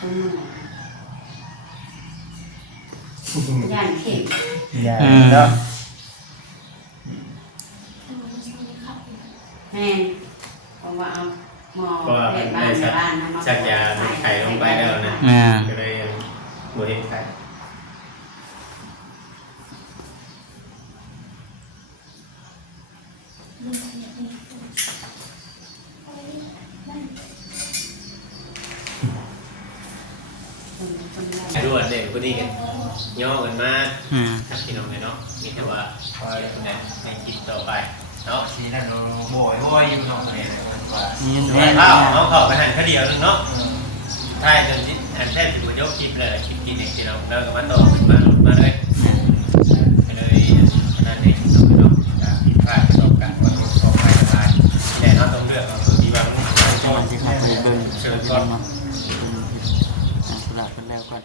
ตัวมือย่านเข็มอย่าเนาะแม่เพราะว่าเอาหมอแผนบ้านในบ้านนะมาชักยาไข่ลงไปแล้วนะก็เลยบ่เห็นไข่รวดเด็กคนนี้กันย่อกันมาครับพี่น้องเลยเนาะมีแต่ว่าให้กินต่อไปเนาะ สีนั่นโบ่อยอยู่น้องเนี่ยว่าเอาเข้าไปหันข้าวเดียวนึงเนาะใช่จนที่อันแท้ถือว่ายกคลิปเลยคลิปกินเองพี่น้องแล้วก็มาต่อมาเลยไปเลยนั่นเองเนาะผิดพลาดต่อการประสบต่อไปได้แต่เราต้องเลือกเอาที่ว่ามันจะขับไปเบิ่ง เชิญก่อน สลับกันแล้วก่อน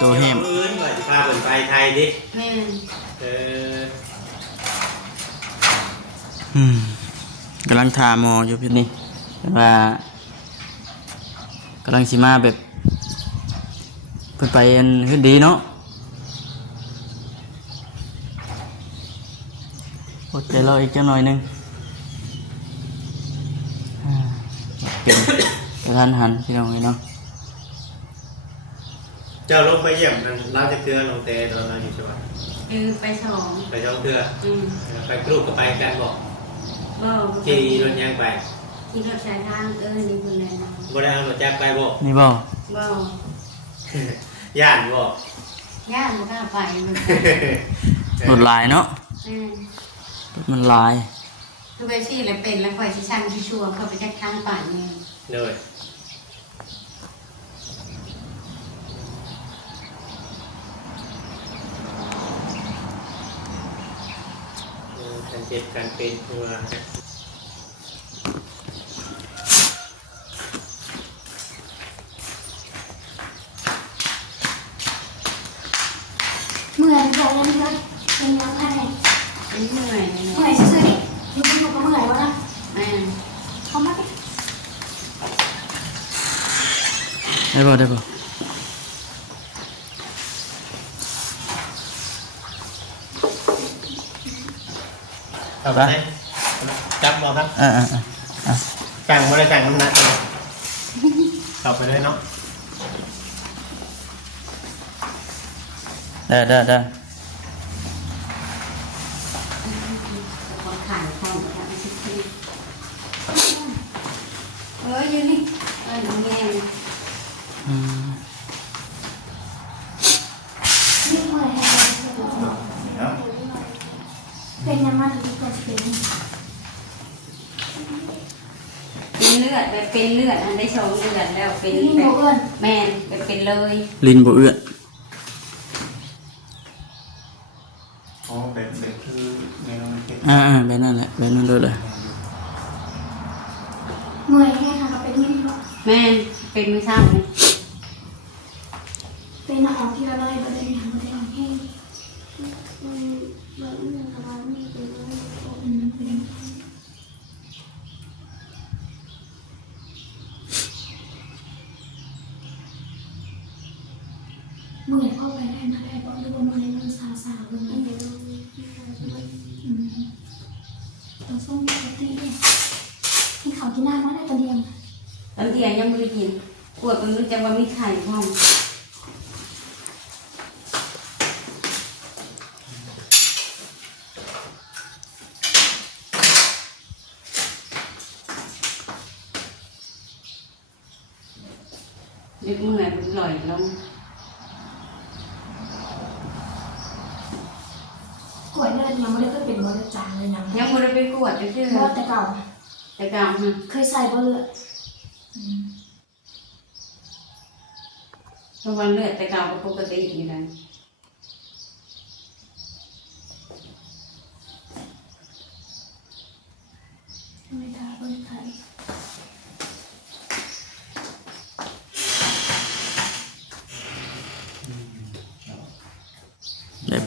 ตัวเห็ม อื่นก่อนจะพาไปไทยดิ แม่ กำลังทาหมออยู่พี่นี่ว่ากำลังสิมาแบบเพิ่นไปอันขึ้นดีเนาะอดใจรออีกจังหน่อยนึงเป็นกระทันหันพี่น้องเนาะ เจ้าลงไปเยี่ยมร้านจะเกลือลงเตะตอนนั้นอยู่ใช่ไหมไปสอง ไปช่องเกลือไปกรุ๊ปกับไปกันบอก บ่ ขี่รถยางไป ขี่รถสายทางนี่คนไหนนะ บ่ได้เอารถจักรไปบอก นี่บ่ บ่ ย่านบอก ย่านบ่กล้าไปมัน รถลายเนาะรถมันลาย คือไปซี่แล้วเป็นแล้วคอยสิช่างที่ชัวเข้าไปจักทางป่านนี่ เลยการเจ็บการเป็นตัว เมื่อยไปแล้วนี่เลยเป็นยังไง เป็นเหนื่อย เมื่อยซื่อๆนี่อยู่ก็เมื่อยวะนะ แม่ เขามาดิ ได้บ่ได้บ่ เอาไปจับบอกครับสั่งมาเลยสั่งน้ำหนักต่อไปเลยเนาะ ได้ คนขายของแบบนี้สิอยู่นี่ดูแง่ นี่เมื่อยให้เป็นยังไงถึงจะเป็น เป็นเลือดแบบเป็นเลือดอันได้2 เดือนแล้วเป็น นี่ แบ โม บ เอิญ แม่แบบเป็นเลย ลิ้นบ่เอื้อน อ๋อแบบคือในโรงเรียน แบบนั้นแหละแบบนั้นเลย เมื่อยแค่ค่ะเป็นนี่ก็ แม่เป็นมื้อเช้านี่ เป็นออกที่ละเลยประเด็นอย่างประเด็นแห้งเมื่อยเข้าไปได้นะได้เพราะดูว่ามันมันสาวๆเลยเราส่งปกติเนี่ยที่เขาที่หน้ามาได้ตอนเดียว ตอนเที่ยงยังบ่ได้กินปวดมันรู้จักว่ามีไข่พร้อมเล็กเมื่อยมันลอยลง กล้วยเลือดยังไม่ได้เคยเป็นบริจาคเลยนะ ยังบ่ได้ไปกวดไปชื่อ เพราะแต่เก่า แต่ก่อน เคยใส่บ่เลือด เพราะว่าเลือดแต่ก่อนก็ปกติอยู่แล้ว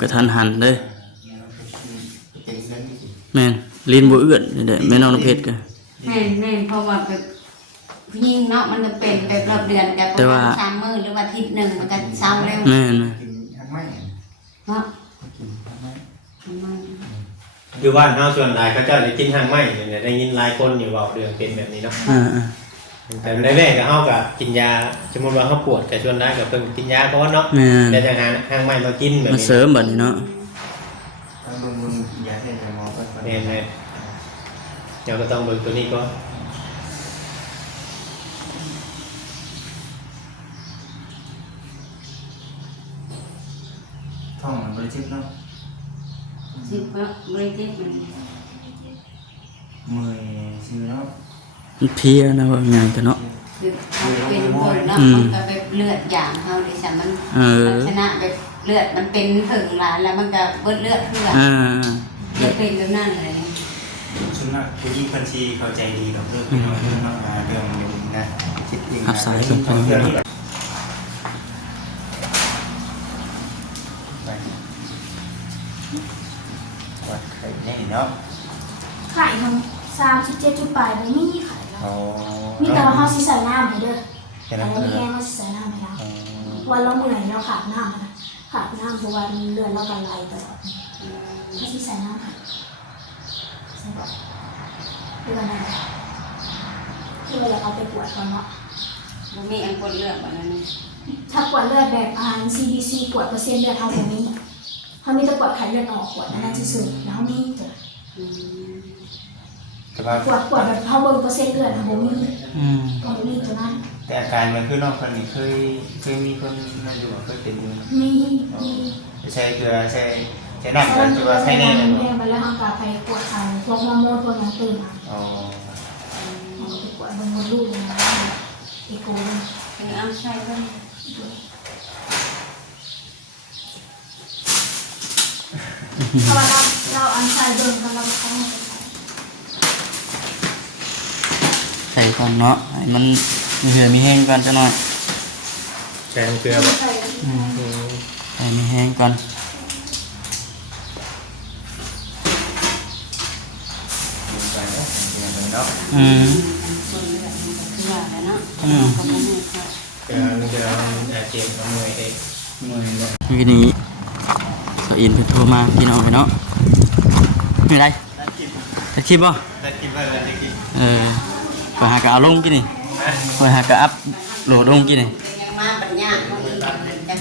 กระทันหันเด้อ เป็นเส้นที่สิ แม่นลิ้นบ่เอื้อนนี่แหละแม่น้องน้ำเพชรก็ แม่นเพราะว่าแบบยิ่งเนาะมันจะเป็นแบบรอบเดือนกับประมาณ3 มื้อหรือว่าอาทิตย์หนึ่งมันก็เศร้าเร็ว แม่น กินทั้งไม้ เนาะ กินทั้งไม้ อยู่บ้านเฮาส่วนหลายเขาเจ้าจะกินทางไม้เนี่ยได้ยินหลายคนอยู่เว้าเรื่องเป็นแบบนี้เนาะ อ่า แต่แรกๆก็เฮาก็กินยาสมมุติว่าเฮาปวดก็ส่วนหลายก็เพิ่นกินยาก่อนเนาะ แม่น แต่จะหาทางไม้มากินแบบ มา นี้ เสริมบัดนี้เนาะ ทั้งบนยาให้หมอก็ แม่นเลยเดี๋ยวก็ต้องเบิ่งตัวนี้ก่อน ท้องมันบริจิตเนาะ สิบก็เลยเจ็บมัน มือซื้อเนาะ มันเพลียนะว่าไงกันเนาะ คือเขาเป็นคนเนาะมันก็แบบเลือดอย่างเขาดิฉันมันลักษณะแบบเลือดมันเป็นถึงหลานแล้วมันก็เบิดเลือดเพื่อ อ่า จะเป็นแบบนั้นเลย ส่วนมากผู้หญิงคนชีเข้าใจดีกับเรื่องพี่น้องเรื่องมาเรื่องนึงนะคิดเอง อับสายเพิ่นเพิ่น ไปวัดไข่แน่เนาะ ขายทำ37จุดปลายบ่มีขายแล้ว อ๋อ มีแต่ว่าเฮาสิใส่น้ำให้เด้อ แค่ อั นั้น น นี้ เอง แห้งเฮาสิใส่น้ำให้เราวันเราเมื่อยเราขาดน้ำนะขาดน้ำเพราะว่าเลือดเรากันไหลตลอดเฮาสิใส่น้ำให้ใส่บ่เพื่ออะไรคือเราอยากเอาไปปวดก่อนเนาะ มันมีอันปวดเลือดแบบนั้น ถ้าปวดเลือดแบบอาหาร CDC ปวดเปอร์เซ็นต์เลือดเท่าแบบนี้เขามีแต่ปวดไขเลือดออกปวดนั่นจะสื่อแล้วมีแต่ แต่ว่า ปวดแบบเขาเบิ่งเปอร์เซ็นต์เลือดเขาบ่มี อืม เขาบ่มีตัวนั้น แต่อาการมันคือน้องคนนี้เคยมีคนนั่นอยู่เคยเป็นอยู่ มี ใช่คือใช่หนักกันคือว่าใช่แน่เลย แม่ไปแล้วเขาก็ไปปวดไขพวกฮอร์โมนพวกนั้นตื่นมา อ๋อ เขาไปปวดเบิ่งมดลูกนะอีโก้ คือเอาใช่ก็ เพราะว่าเราอันใส่เบิ่งกันเราก็ต้อง ใส่ก่อนเนาะให้มันมีเหือมีแห้งก่อนจักหน่อย แกงเกลือบ่ ใส่ อืมให้มีแห้งก่อน ไปเนาะเนาะ อืม ปวดเลือดมันก็คือว่าแล้วเนาะ อืม เขาไม่ให้เขา เกลืออาเจียนกับมือเอง มือเนี่ย ทีนี้สอินเพิ่นโทรมาพี่น้องไปเนาะมีอะไรตัดคลิปบ่ ได้กินไปเลยได้กิน ไปหากะเอาลงกินนี่ไปหากะอัพโหลดลงกินนี่ เป็นยังมาปัญญาเขาอีกจะทำแบบนั้น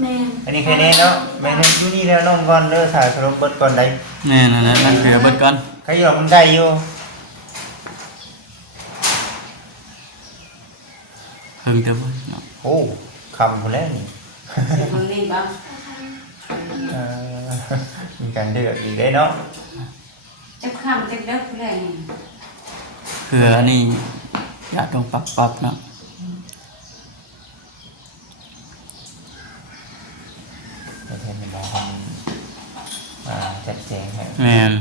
แม่ อันนี้แค่นี้เนาะแม่นี่ดูนี่แล้วน้องก่อนเด้อถ่ายครบเบิดก่อนได้ แน่นั่นแหละนั่นคือเบิดก่อน ใครยอมมันได้อยู่ เพิ่งเติมเนาะ โอ้คำคนแรกนี่ ตรงนี้บ้าง มีการเดือดดีได้เนาะ จะคำจะเลิกเลย เผื่อนี่อยากต้องปรับเนาะ แต่เทนเป็นบอลจัดแจงให้ แม่น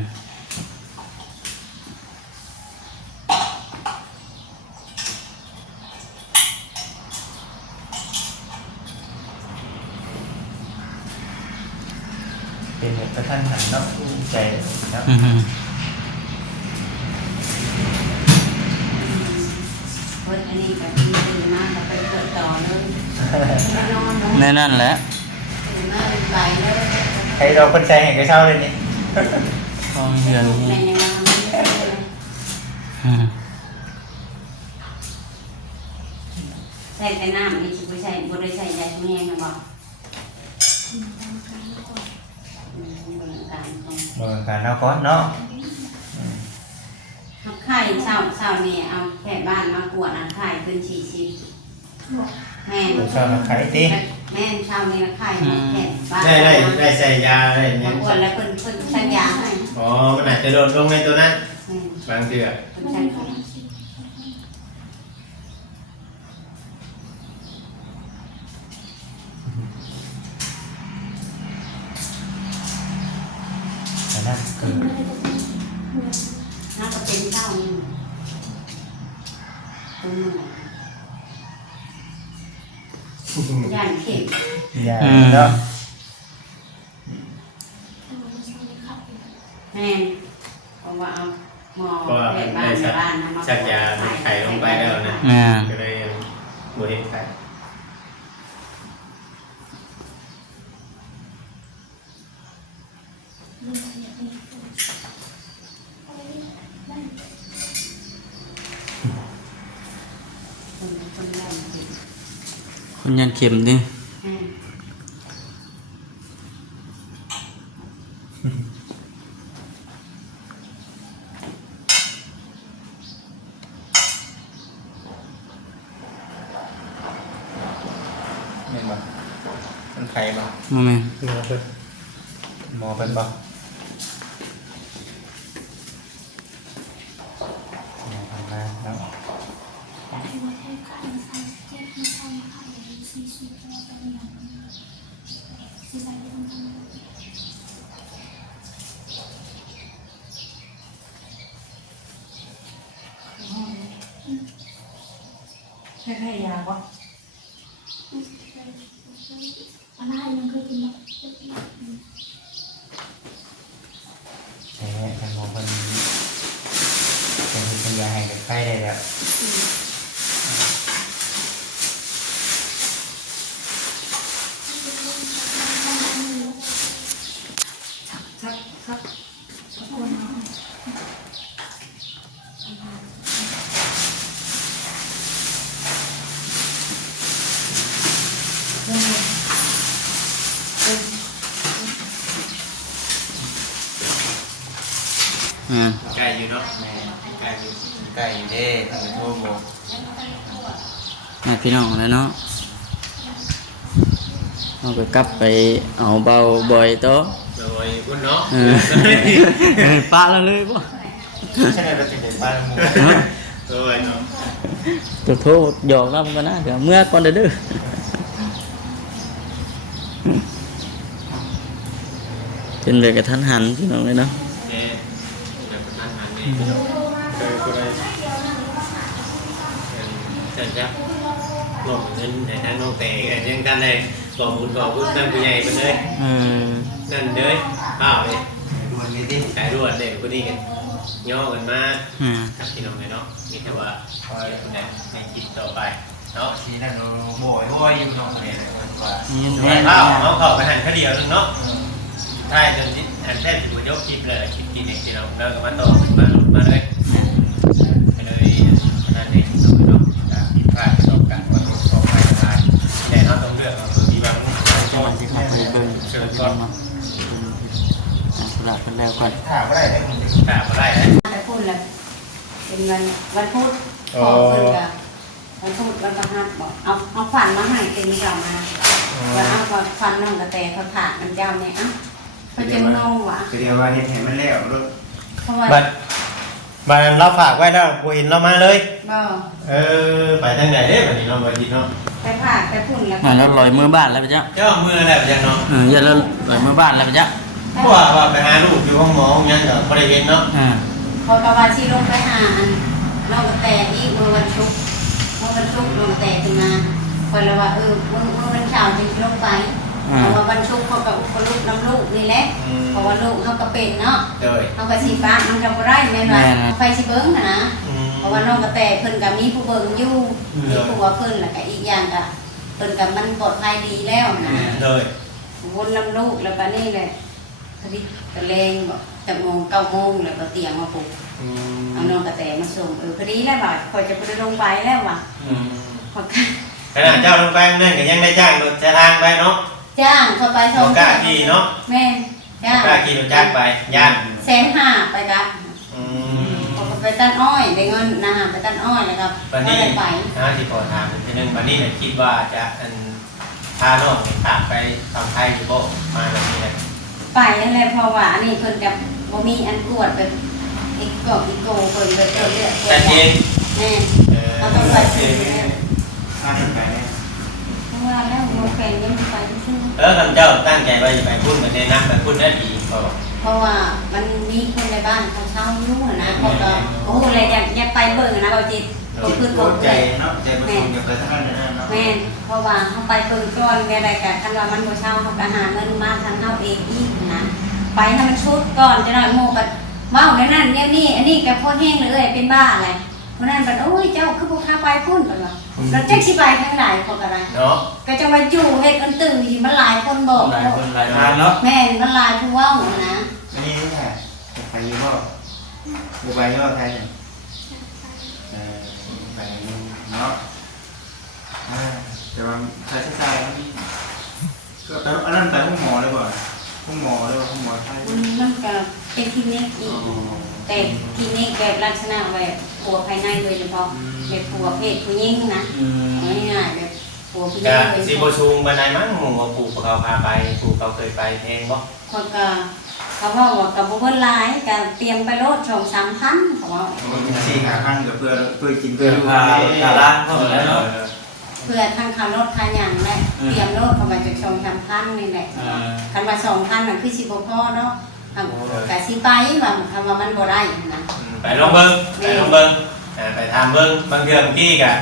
เป็นแบบกระทันหันเนาะใจเนาะ อือฮึ เปิดอันนี้กับที่ตื่นมาเราไปเปิดต่อเลยไม่นอนเนาะ แน่นั่นแหละ ตื่นมาไปเลย ใครเราคนใจเห็นก็เช่าเลยนี่ ก็มีเหือมี ใน แห้ง ยังไม่ได้เลย อืม ใส่แต่น้ำนี่ชิบุใส่บุได้ใส่ยาชุ่มแห้งนะบอกบริการของ เมื่อการเอาก้อนเนาะ ทักไข่เช้านี่เอาแค่บ้านมากวดไข่ขึ้น40แม่ เราชอบมาขายตี แม่เช้านี่ไข่แค่บ้าน ได้ใส่ยาได้ มากวดแล้วเพิ่นชันยาให้ อ๋อมันอาจจะโดนลงในตัวนั้น แม่ บางเดือ เพิ่นชันยา แต่นั่นคือ น่าจะเป็นเช้านี่ตรงนี้ย่านเข็ม ยาเนาะ แม่เพราะว่าเอาหมอ ก็ แพ เป็ ท น ย์บ้า ได้ น สัก บ้านนะมา ชักยาไข่ลงไปแล้วนะ อ่า ก็เลยบ่เห็นไข่ คนแรกจริง คนยันเข็มดิ เห็นบ่มันไข่บ่ มาแม่ หมอเป็นบ่หมอทำมาแล้ว แค่ให้ยาบ่ อันนั้นยังเคยกินไหม ใช่ทางหมอเป็นเป็นยาให้กับไข้ได้แล้ว สักอ่า ไก่อยู่เนาะ แม่ ไก่อยู่ ไก่เด้ทางโทรบอก แม่พี่น้องแล้วเนาะเอาไปกลับไปเอาเบาบ่อยโตะ โดยคุณเนาะ เออปะแล้วเลยป่ะ ใช่ไหมเราจะเป็นบ้านหมู โดยเนาะ ตัวโทษหยอกเราก็น่าเดี๋ยวเมื่อก่อนเด้อเป็นเลยกับท่านหันพี่น้องเลยเนาะ เจ๊แบบนั้นหันนี่เคยคุณได้เชิญครับลงเงินในทางน้องแต่ยังกันเลยก่อบุญนั่นผู้ใหญ่ไปเลย เออ นั่นเลยอ้าวเลย ด่วนเลยดิ สายด่วนเลยคนนี้กันย่อกันมา อ่า ครับพี่น้องเลยเนาะมีแต่ว่าคอยคนไหนให้กินต่อไปเนาะ ทีนั้นเราบ่อยอยู่น้องคนนี้เลยว่า ไปข้าวเอาเข้าไปหั่นข้าวเดียวนึงเนาะใช่จนที่อันแทบจะยกคลิปเลยคลิปที่หนึ่งที่เราเลิกกันมาต่อมาเลยไปเลยนั่นเองเนาะผิดพลาดประสบการณ์ต่อไปแต่เราต้องเลือกเอาที่บาง ก่อนที่เขาไปเบิ่ง เชิญ พี่ ก่ น้ อ อน งเนาะสลับกันแล้วก่อน ถามว่าได้ไหม ถามมาได้นะ แต่พูดเลยเป็นวันพุธขอเพิ่นกับวันพุธวันพฤหัสบอกเอาฝันมาให้เต็มกลับมาว่าเอาฝันน้องกระแตเขาผ่ามันเจ้าเนี่ยเอ้าเขาจะงงวะ คือเดียวว่าเห็นมันแล้วรถ เพราะว่า บัตรเราฝากไว้แล้วบุญเรามาเลย บ่ ไปทางไหนเด้แบบนี้เราไปยินเนาะ ไปผ่าไปพุ่นแล้ว อ่าแล้วลอยมือบ้านแล้วไปจ้ะ เจ้ามืออะไรแบบนี้เนาะ อย่าแล้วลอยมือบ้านแล้วไปจ้ะ เพราะว่าไปหาลูกอยู่ห้องหมอยังเดี๋ยวบริเวณเนาะ อ่า พอกวาชีลงไปหาอันน้องกระแตอีกเมื่อวันศุกร์น้องกระแตขึ้นมาคนละว่าเมื่อวันเสาร์จึงลงไปเพราะว่าวันศุกร์เขากับลูกน้ำลูกนี่แหละเพราะว่าลูกเขาก็เป็นเนาะ โดย เขาก็สิฟ้ามันก็บ่ได้แม่นว่าไปสิเบิ่งนะเพราะว่าน้องกระแตเพิ่นก็มีผู้เบิ่งอยู่มีผู้ว่าเพิ่นแล้วก็อีกอย่างก็เพิ่นก็มันปลอดภัยดีแล้วนะ โดย วนน้ำลูกแล้วบัดนี้แหละพอดีตะเลงบอก8 โมง 9 โมงแล้วก็เตียงมาปลุกเอาน้องกระแตมาส่งพอดีแล้วว่าคอยจะไปลงไปแล้วว่ะพอกัน ขณะเจ้าลงไปนั่นก็ยังได้จ้างรถจะทางไปเนาะ จ้างเข้าไป โอกล้าขี่เนาะ แม่นจ้าง กล้าขี่รถจักรไปย่าน 150,000ไปกันพอไปตัดอ้อยได้เงินนะไปตัดอ้อยแล้วก็ วัน ก็ นี้ ได้ไป ที่ขอถามทีนึงวันนี้คิดว่าจะพาน้องถามไปฝั่งไทยอยู่บ่มาแบบนี้นะ ไปนั่นแหละเพราะว่าอันนี้เพิ่นกับบ่มีอันกวดแบบอีกกอกอีกโกเพิ่นเลยเจอเลือด แต่เอง แม่เขาต้องไปซื้อแล้ว ถ้าเห็นไปเนี่ย เพราะว่าแล้วโมแฟนยังไปซื้อ ท่านเจ้าตั้งใจไปพูดกันในนักไปพูดได้ดีพอ เพราะว่ามันมีคนในบ้านเขาเช่าอยู่นะเขาก็โอ้โหเลยอยากไปเบิ่งนะเราจิตก็คือ โค ตัว ตรใจเนาะใจมันคงจะไปทั้งนั้นเลยเนาะ แม่เพราะว่าเขาไปเบิ่งก่อนแม่ได้กะคันว่ามันบ่เช่าเขาก็หาเงินมาทางเฮาเองอีกนะ ไปให้มันชุดก่อนจะหน่อยโมบัดว้าวนั่นเนี่ยนี่อันนี้แกพ่อแห้งเลยเป็นบ้าอะไรเพราะนั้นบัดโอ้ยเจ้าคือพวกข้าไปพุ่นไปวะเราแจ็คสิไปทางไหนพวกอะไร เนาะ ก็จะมาจู่เฮ็ดกันตื่นที่มันหลายคนบอก หลายคนหลายทานเนาะ แม่นมันหลายผู้เว่านะ อันนี้ค่ะไปยี่ห้อดูไปยี่ห้อไทยเนี่ยไปเนาะแต่ว่าใช้ใช้ก็แต่อันนั้นไปห้องหมอเลยป่ะห้องหมอเลยว่าห้องหมอไทย มันก็เป็นคลินิกอีกแต่คลินิกแบบลักษณะแบบปัวภายในโดยเฉพาะแบบปัวเพศผู้หญิงนะง่ายๆแบบปัวผู้หญิ จะ งโดยเฉ สิบ พาะ ชูงบันไดมั้งหมู่ว่าปู่เขาพาไปปู่เขาเคยไปเองบ่ คนก็เขาว่ากับบุญหลายกับเตรียมไปโลดชง3,000เขาว่า 4-5,000กับเพื่อกิน เพื่อพาตาล้างเข้าไปแล้วเนาะ เพื่อทางคารถคาหยังแหละเตรียมโลดเข้าไปจะชง3,000นี่แหละคันว่า2,000น่ะคือสิบ่พอเนาะแต่สิไปว่าคำว่ามันบ่ได้นะ ไปลองเบิ้งไปลองเบิ้งไปทำเบิ้งบางเดือนที่กะ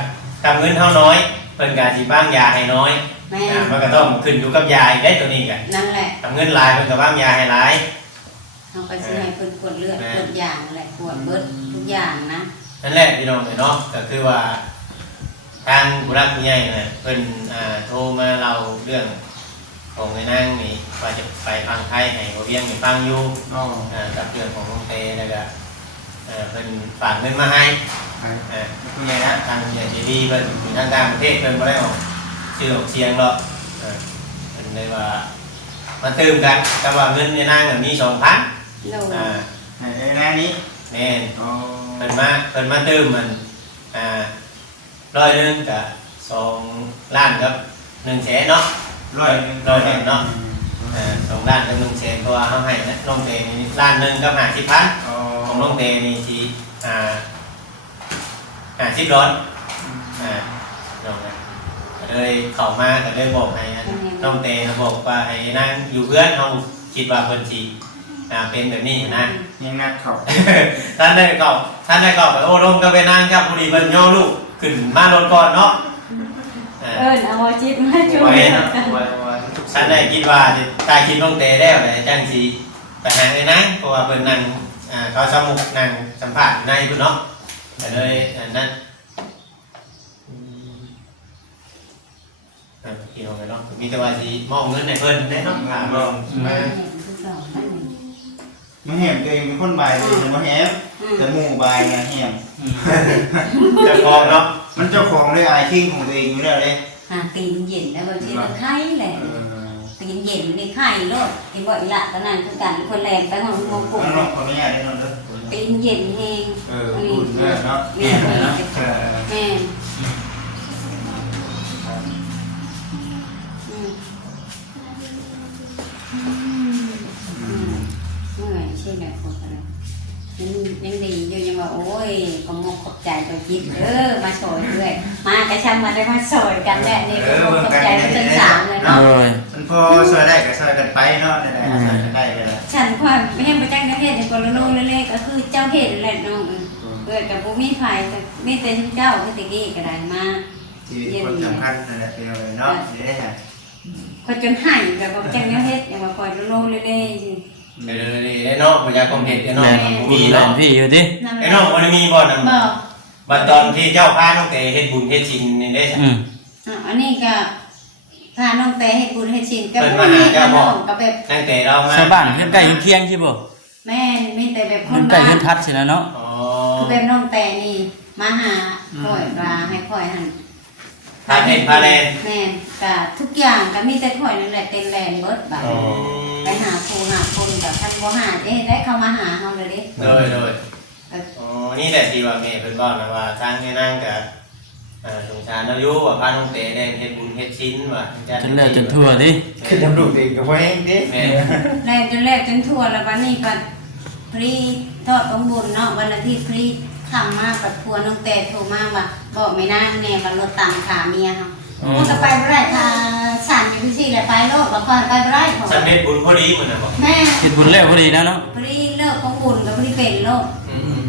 ทำเงินเท่าน้อยเพิ่นกะสิบ้างยาให้น้อย แม่ มันก็ต้องขึ้นอยู่กับยาได้ตัวนี้กะ นั่นแหละ ทำเงินหลายเพิ่นก็บ้างยาให้หลาย เขาก็สิให้เพิ่นกวดเลือดกวดอย่างแหละกวดเบิดทุกอย่างนะ นั่นแหละพี่น้องเนาะก็คือว่าทางผู้รักผู้ใหญ่น่ะเพิ่นโทรมาเล่าเรื่องของไอ้นางนี่ว่าจะไปฟังไทยให้บ่เวียงนี่ฟังอยู่กับเรื่องของน้องเตแล้วก็เพิ่นฝากเงินมาให้ผู้ใหญ่นะทางผู้ใหญ่ใจดีเพิ่นอยู่ทางต่างประเทศเพิ่นบ่ได้ออกชื่อออกเสียงหรอกเพิ่นเลยว่ามาเติมกันกับว่าเงินในนางมี 2,000 โล ในหน้านี้ แม่นเพิ่นมาเติมมัน100นึงกับ2ล้านกับ100,000เนาะ 100เนาะ2ล้านกับ100,000เพราะว่าเฮาให้นะน้องเตนี่ล้านนึงกับ50,000ของน้องเตนี่สิ50ดอลน้องก็เลยเข้ามาก็เลยบอกให้น้องเตบอกว่าให้นั่งอยู่เพื่อนเฮาคิดว่าเพิ่นสิเป็นแบบนี้นะ ยังงัดเขา ท่านได้ก็ไปโอ้ลมก็ไปนั่งครับพอดีเพิ่นย่อลูกขึ้นมารถก่อนเนาะ เอาจิตมาช่วย ท่านได้คิดว่าจะตายคิดน้องเตแล้วเลยจังสิไปหาไอ้นั่งเพราะว่าเพิ่นนั่งเขาสมุกนั่งสัมภาษณ์ในพุ่นเนาะก็เลยนั่นพี่น้องเนาะมีแต่ว่าสิมอบเงินให้เพิ่นได้เนาะถามบ่ มันแหมตัวเองเป็นคนบายตัวเองมันแหมแต่หมู่บายนะแหม จะพร้อมเนาะ มันเจ้าของเลยอายคิงของตัวเองอยู่แล้วเลย ตีนเย็นแล้วบางทีมันไข้แหละตีนเย็นนี่ไข้โลดที่บ่อีละตอนนั้นคือกันคนแรงไปห้องมงกุฎ น้องคนนี้ได้นอนด้วย ตีนเย็นแฮง พูดด้วยเนาะ แม่แม่เหนื่อยใช่ไหมคนอะไรยังดีอยู่ยังว่าโอ้ยก็มกขอบใจตัวคิดมาสอยด้วยมากระชับมาได้มาสอยกันแหละนี่ก็ขอบใจเป็นตั้ง3เลยเนาะ มันพอซอยได้ก็ซอยกันไปเนาะได้ซอยกันได้ก็ได้ ฉันความไม่ให้ไปจ้างเหตุในกรณีเล็กๆก็คือเจ้าเหตุแหละน้องเกิดกับผู้มีไฟมีแต่เจ้าคือตะกี้ก็ได้มา ชีวิตคนสำคัญนั่นแหละเป็นอะไรเนาะได้ฮะ คนจนหายแบบว่าจ้างเหตุอย่างว่าคอยโลเล่ๆสิ เดี๋ยวได้เนาะผมอยากคอมเมนต์เนาะ มีหลานพี่อยู่ดิ ไอ้น้องมันมีบ่นำ บอก บัดตอนที่เจ้าพาน้องเตเฮ็ดบุญเฮ็ดชินนี่ได้ใช่ อันนี้ก็พาน้องแต่ให้บุญให้ชินกับผู้มีกับน้องกับแบบ ตั้งแต่เรามา ชาวบ้านเฮ็ดไก่เคียงใช่บ่ แม่มีแต่แบบค เฮ็ น ดไก่ บ้า เฮ็ น ดทัดสินะเนาะ อ๋อ คือแบบน้องแต่นี่มาหาคอยปลาให้คอยหัน พาเฮ็ดพาแลน แม่ก็ทุกอย่างก็มีแต่คอยนั่นแหละเต็มแรงเบิดบัด อ๋อ ไปหาครูหาคนกับท่านบ่หาได้เข้ามาหาเฮาเลยดิ โดยอ๋อนี่แหละที่ว่าแม่เพิ่นบอกนะว่าทางแม่นางก็สงสารอายุว่าพาน้องเตได้เฮ็ดบุญเฮ็ดชินว่า จนแล้วจนทั่วดิ คือจำลูกเองกับพ่อเองดิ แม่ แรกจนทั่วแล้ววันนี้ก็พรีทอดของบุญเนาะวันอาทิตย์พรีทำมาปัดพัวน้องแต่โทรมาว่าบอกไม่นางแน่ว่ารถตามขาเมียเฮามันก็ไปบ่ได้ค่ะสั่นอยู่ที่แหละไปโลกบ่ค่อยไปบ่ได้ของ สำเร็จบุญพอดีเหมือนน่ะบ่ แม่ คิดบุญแล้วพอดีนะเนาะ พรีเลิกของบุญก็พรีเป็นโลก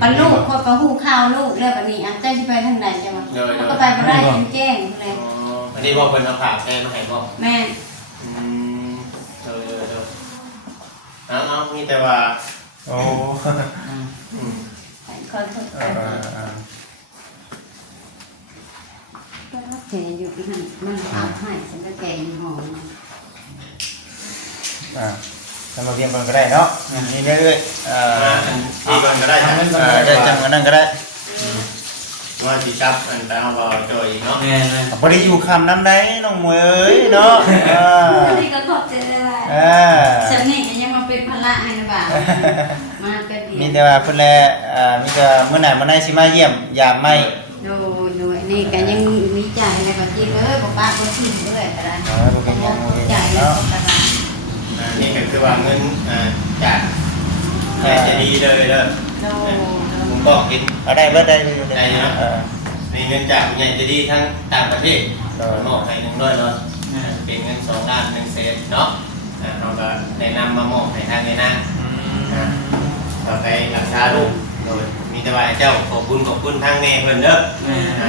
ปันลูกคนก็ฮู้ข่าวลูกแล้วบัดนี้อันเจ้าสิไปทางใดจังวะมันก็ไปบ่ได้แจ้งเลย อ๋ออันนี้บอกเพิ่นเอาฝากแม่มาให้บ่ แม่ เออ เอามีแต่ว่าโอ้ ขอโทษก็แกอยู่ที่นั่นมันเอาให้ฉันก็แกอยู่ห้อง ทำมาเรียนก่อนก็ได้เนาะนี่เรื่อยที่ก่อนก็ได้ ได้จังกันนั่นก็ได้ ว่าสิจับอันตามบ่จอยเนาะ พอดีอยู่คำน้ำได้น้องมวยเอ้ยเนาะ นี่ก็ขอบใจเลยฉันนี่ยังมาเป็นพละให้นะบ่าวมาก็ดี มีแต่ว่าเพิ่นแลมีแต่เมื่อไหร่เมื่อไหร่สิมาเยี่ยมยามไม่ ดูนี่ก็ยังมีใจอะไรแบบนี้เลยบอกป้าก็ทิ้งด้วยแต่ละ บ่เป็นหยังบ่เป็นห ใจ ยัง แล้ว เนาะ แต่ละ นี่ก็คือว่าเงินจากจะดีเลยเด้อ โด ผมบอกกิน เอาได้เบิดได้ ในเงินจากใหญ่จะดีทั้งต่างประเทศมอบให้100เนาะเป็นเงิน2ล้าน1แสนเนาะเราก็แนะนำมามอบให้ทางในนางต่อไปรักษาลูกโดยมีแต่ว่าเจ้าขอบคุณทางแม่เพิ่นเด้อ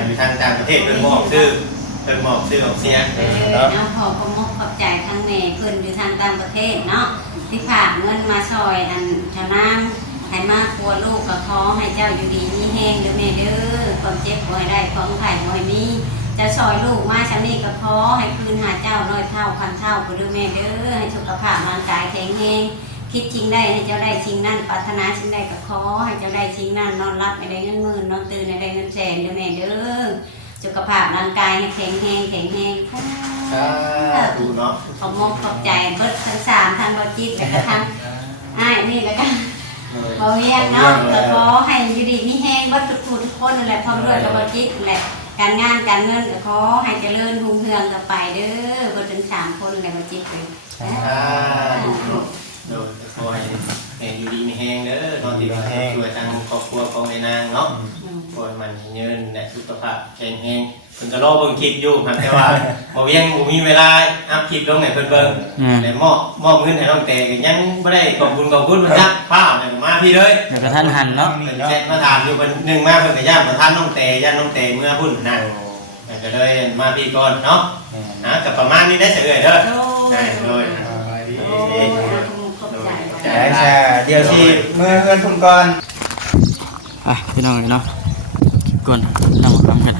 อยู่ทางต่างประเทศเพิ่นบอกชื่อออกเสียง เอาขอประมกขอบใจทั้งแม่เพิ่นอยู่ทางต่างประเทศเนาะที่ฝากเงินมาซอยอันชาวนาให้มากลัวลูกก็ขอให้เจ้าอยู่ดีมีแห้งเด้อแม่เด้อความเจ็บบ่ให้ได้ความไข่บ่ให้มีจะซอยลูกมาชำนี้ก็ขอให้คืนหาเจ้า100 เท่า1,000 เท่าก็เด้อแม่เด้อให้สุขภาพร่างกายแข็งแรงคิดจริงได้ให้เจ้าได้จริงนั่นปรารถนาสิ่งใดก็ขอให้เจ้าได้จริงนั่นนอนรับให้ได้เงินหมื่นนอนตื่นให้ได้เงินแสนเด้อแม่เด้อสุขภาพร่างกายให้แข็งแรงดูเนาะ ขอบมกขอบใจเบิดทั้ง3ทั้งบ่จิตแล้วก็ทั้งอ้ายนี่แล้วกันบ่เวียงเนาะก็ขอให้อยู่ดีมีแฮงเบิดทุกคนนั่นแหละพร้อมด้วยกับบ่จิตนั่นแหละการงานการเงินก็ขอให้เจริญรุ่งเรืองต่อไปเด้อเบิดทั้ง3คนแล้วบ่จิตเลย โดยขอให้อยู่ดีมีแห้งเด้อนอนดีมีแห้งช่วยทางครอบครัวของในนางเนาะปวดมันเยินและสุขภาพแข็งแรงเพิ่นก็รอเบิ่งคลิปอยู่ครับแต่ว่าบ่เวียงบ่มีเวลาอัพคลิปลงให้เพิ่นเบิ่งและมอบเงินให้น้องแต่ก็ยังบ่ได้ขอบคุณเพิ่นครับป้าเนี่ยมาพี่เลย เดี๋ยวกระทันหันเนาะ เซ็ตมาถามอยู่เพิ่นนึงมาเพิ่นก็ย่านบ่ทันน้องแต่ย่านน้องแต่เมื่อพุ่นนะก็เลยมาพี่ก่อนเนาะก็ประมาณนี้ได้เฉยเด้อได้เลย เดี๋ยวสิมือเงินทุนก่อน พี่น้องเนาะคลิปก่อนนำมาทำกัน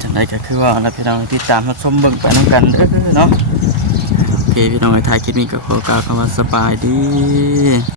จังไดก็คือว่าแล้วพี่น้องที่ตามรับชมเบิ่งไปนํกันเด้อเนาะโอเคพี่น้องถ่ายคลิปนี้ก็ขอกล่าวคำว่าสบายดี